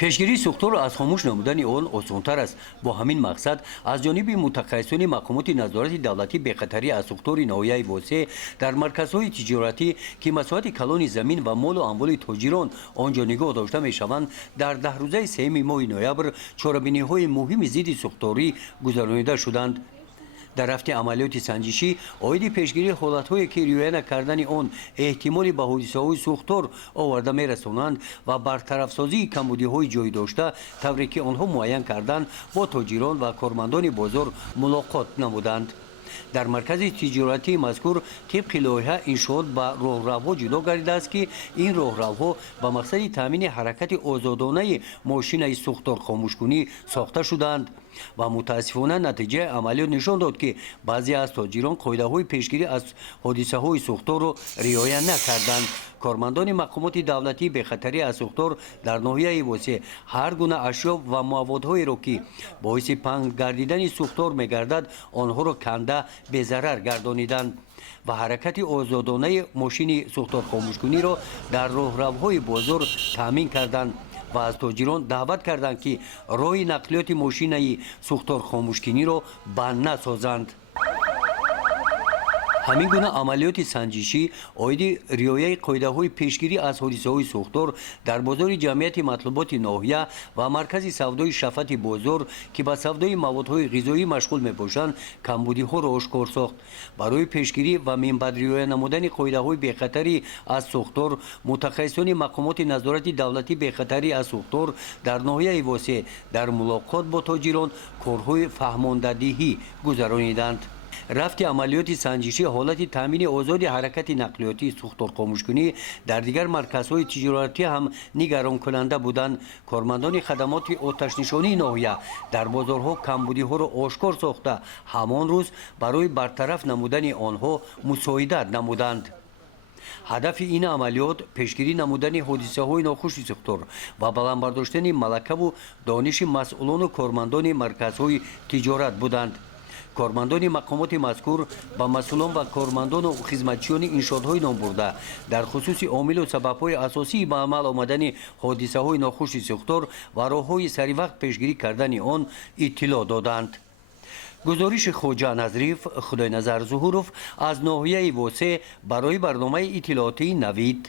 пешгирии сӯхторро аз хомӯш намудани он осонтар аст. бо ҳамин мақсад аз ҷониби мутахассисони мақомоти назорати давлатӣ бехатарӣ аз сӯхтори ноҳияи восеъ дар марказҳои тиҷоратӣ ки масоҳати калони замин ва молу амволи тоҷирон он ҷо нигоҳ дошта мешаванд, дар 10 рӯзаи 3 моҳи ноябр чорабиниҳои муҳими зидди сӯхторӣ гузаронида шуданд. дар рафти амалиёти санҷишӣ оиди пешгирии ҳолатҳое ки риоя накардани он эҳтимоли ба ҳодисаҳои сӯхтор оварда мерасонанд ва бартарафсозии камбудиҳои ҷойдошта тавре ки онҳо муайян карданд бо тоҷирон ва кормандони бозор мулоқот намуданд. дар маркази тиҷоратии мазкур тибқи лоиҳа иншоот ба роҳравҳо ҷудо гардидааст ки ин роҳравҳо ба мақсади таъмини ҳаракати озодонаи мошинаи сӯхторхомӯшкунӣ сохта шудаанд ва мутаассифона натиҷаи амалиёт нишон дод ки баъзе аз тоҷирон қоидаҳои пешгирӣ аз ҳодисаҳои сӯхторро риоя накарданд. кормандони мақомоти давлатӣ бехатарӣ аз сӯхтор дар ноҳияи восеъ ҳар гуна ашё ва муводҳоеро ки боиси паҳн гардидани сӯхтор мегардад онҳоро канда безарар гардониданд ва ҳаракати озодонаи мошини сӯхторхомӯшкуниро дар роҳравҳои бозор таъмин карданд ва аз тоҷирон даъват карданд ки роҳи нақлиёти мошинаи сӯхторхомӯшкуниро банд насозанд. ҳамин гуна амалиёти санҷишӣ оиди риояи қоидаҳои пешгирӣ аз ҳодисаҳои сӯхтор дар бозори ҷамъияти матлуботи ноҳия ва маркази савдои шафати бозор ки ба савдои маводҳои ғизоӣ машғул мебошанд камбудиҳоро ошкор сохт. барои пешгирӣ ва минбаъд риоя намудани қоидаҳои бехатарӣ аз сӯхтор мутахассисони мақомоти назорати давлатӣ бехатарӣ аз сӯхтор дар ноҳияи восеъ дар мулоқот бо тоҷирон корҳои фаҳмондадиҳӣ гузарониданд. рафти амалиёти санҷишӣ ҳолати таъмини озоди ҳаракати нақлиётии сӯхторхомӯшкунӣ дар дигар марказҳои тиҷоратӣ ҳам нигаронкунанда буданд. кормандони хадамоти оташнишонии ноҳия дар бозорҳо камбудиҳоро ошкор сохта ҳамон рӯз барои бартараф намудани онҳо мусоидат намуданд. ҳадафи ин амалиёт пешгирӣ намудани ҳодисаҳои нохуши сӯхтор ва баландбардоштани малакаву дониши масъулону кормандони марказҳои тиҷорат буданд. кормандони мақомоти мазкур ба масъулон ва кормандону хизматчиёни иншоотҳои номбурда дар хусуси омилу сабабҳои асосии ба амал омадани ҳодисаҳои нохуши сӯхтор ва роҳҳои саривақт пешгирӣ кардани он иттилоъ доданд. гузориши хоҷа назриф худойназар зуҳуров аз ноҳияи восеъ барои барномаи иттилоотии навид.